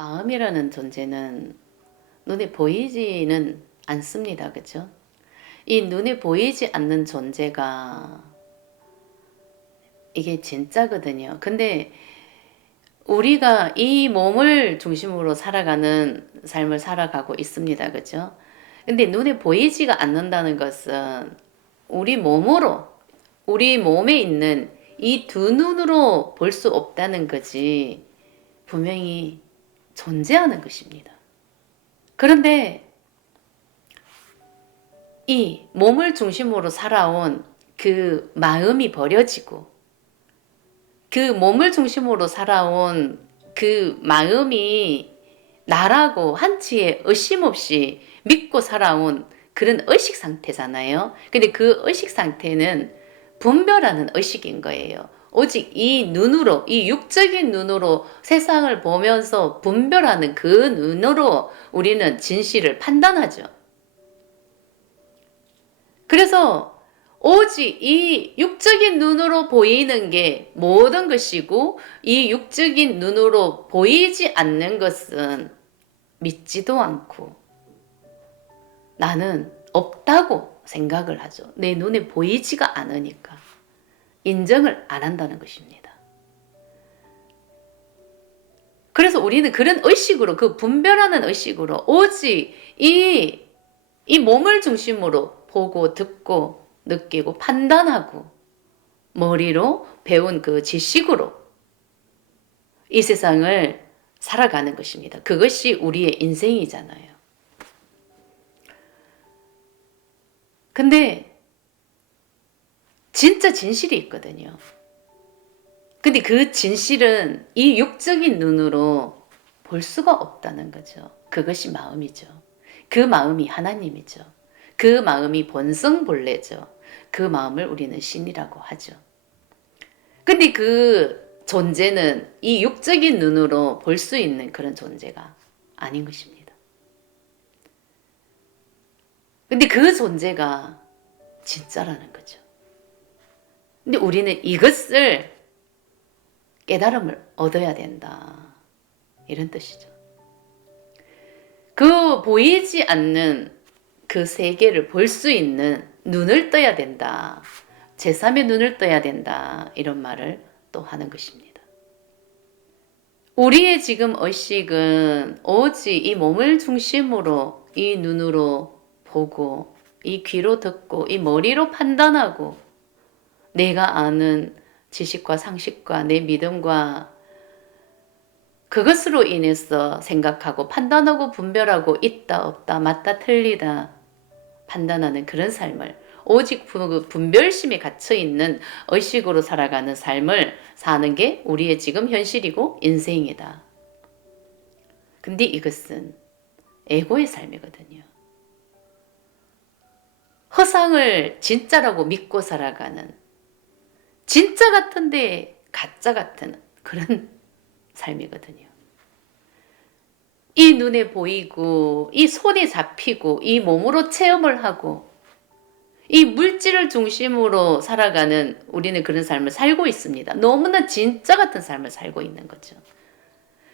마음이라는 존재는 눈에 보이지는 않습니다. 그죠? 이 눈에 보이지 않는 존재가 이게 진짜거든요. 근데 우리가 이 몸을 중심으로 살아가는 삶을 살아가고 있습니다. 그죠? 근데 눈에 보이지가 않는다는 것은 우리 몸으로, 우리 몸에 있는 이 두 눈으로 볼 수 없다는 거지, 분명히 존재하는 것입니다. 그런데 이 몸을 중심으로 살아온 그 마음이 버려지고 그 몸을 중심으로 살아온 그 마음이 나라고 한치의 의심 없이 믿고 살아온 그런 의식 상태잖아요. 근데 그 의식 상태는 분별하는 의식인 거예요. 오직 이 눈으로, 이 육적인 눈으로 세상을 보면서 분별하는 그 눈으로 우리는 진실을 판단하죠. 그래서 오직 이 육적인 눈으로 보이는 게 모든 것이고 이 육적인 눈으로 보이지 않는 것은 믿지도 않고 나는 없다고 생각을 하죠. 내 눈에 보이지가 않으니까 인정을 안 한다는 것입니다. 그래서 우리는 그런 의식으로 그 분별하는 의식으로 오직 이, 이 몸을 중심으로 보고 듣고 느끼고 판단하고 머리로 배운 그 지식으로 이 세상을 살아가는 것입니다. 그것이 우리의 인생이잖아요. 근데 진짜 진실이 있거든요. 근데 그 진실은 이 육적인 눈으로 볼 수가 없다는 거죠. 그것이 마음이죠. 그 마음이 하나님이죠. 그 마음이 본성 본래죠. 그 마음을 우리는 신이라고 하죠. 근데 그 존재는 이 육적인 눈으로 볼 수 있는 그런 존재가 아닌 것입니다. 근데 그 존재가 진짜라는 거죠. 근데 우리는 이것을 깨달음을 얻어야 된다. 이런 뜻이죠. 그 보이지 않는 그 세계를 볼 수 있는 눈을 떠야 된다. 제3의 눈을 떠야 된다. 이런 말을 또 하는 것입니다. 우리의 지금 의식은 오직 이 몸을 중심으로 이 눈으로 보고 이 귀로 듣고 이 머리로 판단하고 내가 아는 지식과 상식과 내 믿음과 그것으로 인해서 생각하고 판단하고 분별하고 있다 없다 맞다 틀리다 판단하는 그런 삶을 오직 그 분별심에 갇혀 있는 의식으로 살아가는 삶을 사는 게 우리의 지금 현실이고 인생이다. 근데 이것은 에고의 삶이거든요. 허상을 진짜라고 믿고 살아가는 진짜 같은데 가짜 같은 그런 삶이거든요. 이 눈에 보이고, 이 손에 잡히고, 이 몸으로 체험을 하고, 이 물질을 중심으로 살아가는 우리는 그런 삶을 살고 있습니다. 너무나 진짜 같은 삶을 살고 있는 거죠.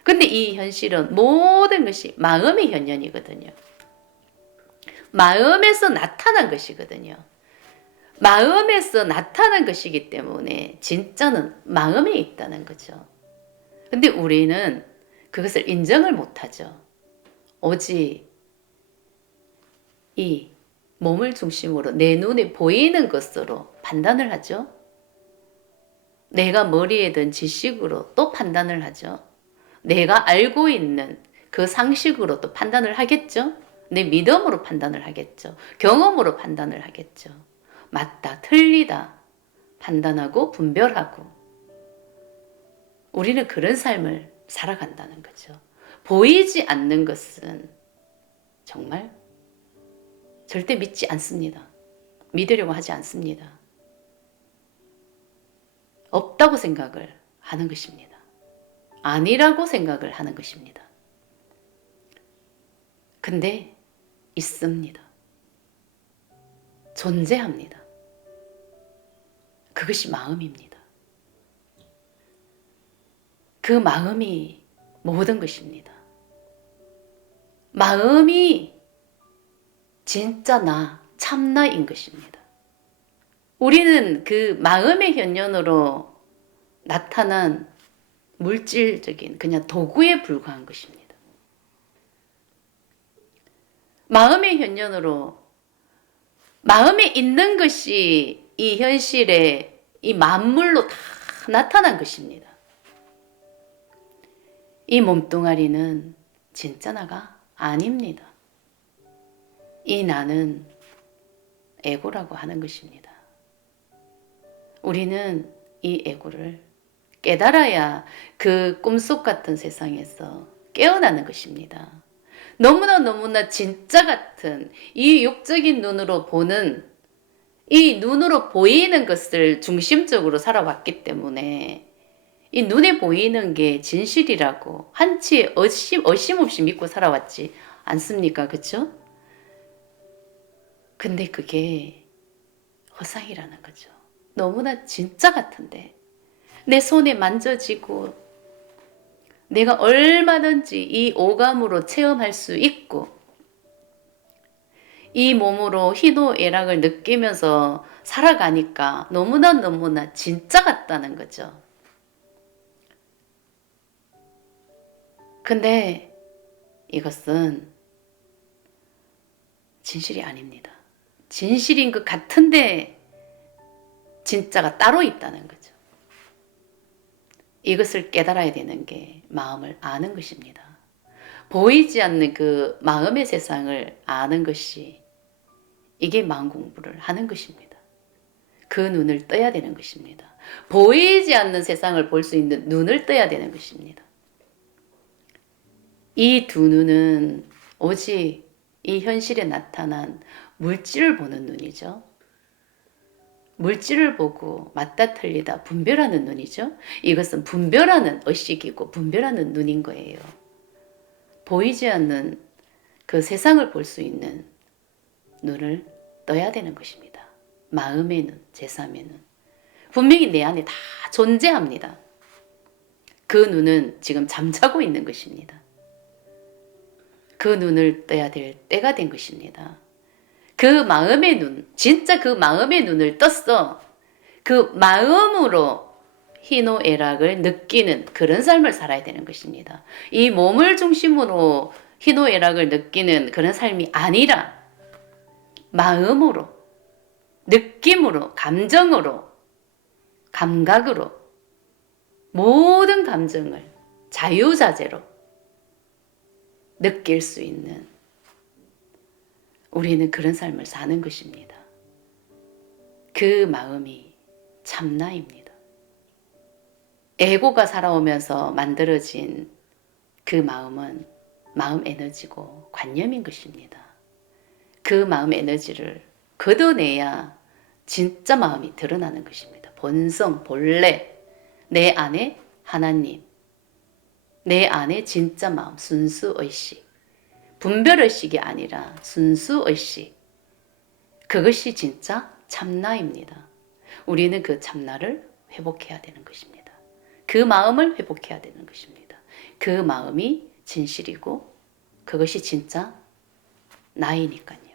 근데 이 현실은 모든 것이 마음의 현현이거든요. 마음에서 나타난 것이거든요. 마음에서 나타난 것이기 때문에 진짜는 마음에 있다는 거죠. 근데 우리는 그것을 인정을 못하죠. 오직 이 몸을 중심으로 내 눈에 보이는 것으로 판단을 하죠. 내가 머리에 든 지식으로 또 판단을 하죠. 내가 알고 있는 그 상식으로 또 판단을 하겠죠. 내 믿음으로 판단을 하겠죠. 경험으로 판단을 하겠죠. 맞다, 틀리다 판단하고 분별하고 우리는 그런 삶을 살아간다는 거죠. 보이지 않는 것은 정말 절대 믿지 않습니다. 믿으려고 하지 않습니다. 없다고 생각을 하는 것입니다. 아니라고 생각을 하는 것입니다. 근데 있습니다. 존재합니다. 그것이 마음입니다. 그 마음이 모든 것입니다. 마음이 진짜 나, 참나인 것입니다. 우리는 그 마음의 현현으로 나타난 물질적인 그냥 도구에 불과한 것입니다. 마음의 현현으로 마음에 있는 것이 이 현실에 이 만물로 다 나타난 것입니다. 이 몸뚱아리는 진짜 나가 아닙니다. 이 나는 에고라고 하는 것입니다. 우리는 이 에고를 깨달아야 그 꿈속 같은 세상에서 깨어나는 것입니다. 너무나 너무나 진짜 같은 이 육적인 눈으로 보는 이 눈으로 보이는 것을 중심적으로 살아왔기 때문에 이 눈에 보이는 게 진실이라고 한치 어심, 어심 없이 믿고 살아왔지 않습니까? 그쵸? 근데 그게 허상이라는 거죠. 너무나 진짜 같은데 내 손에 만져지고 내가 얼마든지 이 오감으로 체험할 수 있고 이 몸으로 희노애락을 느끼면서 살아가니까 너무나 너무나 진짜 같다는 거죠. 근데 이것은 진실이 아닙니다. 진실인 것 같은데 진짜가 따로 있다는 거죠. 이것을 깨달아야 되는 게 마음을 아는 것입니다. 보이지 않는 그 마음의 세상을 아는 것이 이게 마음 공부를 하는 것입니다. 그 눈을 떠야 되는 것입니다. 보이지 않는 세상을 볼 수 있는 눈을 떠야 되는 것입니다. 이 두 눈은 오직 이 현실에 나타난 물질을 보는 눈이죠. 물질을 보고 맞다 틀리다 분별하는 눈이죠. 이것은 분별하는 의식이고 분별하는 눈인 거예요. 보이지 않는 그 세상을 볼 수 있는 눈을 떠야 되는 것입니다. 마음의 눈, 제3의 눈. 분명히 내 안에 다 존재합니다. 그 눈은 지금 잠자고 있는 것입니다. 그 눈을 떠야 될 때가 된 것입니다. 그 마음의 눈, 진짜 그 마음의 눈을 떴어. 그 마음으로 희노애락을 느끼는 그런 삶을 살아야 되는 것입니다. 이 몸을 중심으로 희노애락을 느끼는 그런 삶이 아니라 마음으로, 느낌으로, 감정으로, 감각으로 모든 감정을 자유자재로 느낄 수 있는 우리는 그런 삶을 사는 것입니다. 그 마음이 참나입니다. 에고가 살아오면서 만들어진 그 마음은 마음 에너지고 관념인 것입니다. 그 마음 에너지를 걷어내야 진짜 마음이 드러나는 것입니다. 본성, 본래, 내 안에 하나님, 내 안에 진짜 마음, 순수 의식. 분별 의식이 아니라 순수 의식. 그것이 진짜 참나입니다. 우리는 그 참나를 회복해야 되는 것입니다. 그 마음을 회복해야 되는 것입니다. 그 마음이 진실이고 그것이 진짜 나이니까요.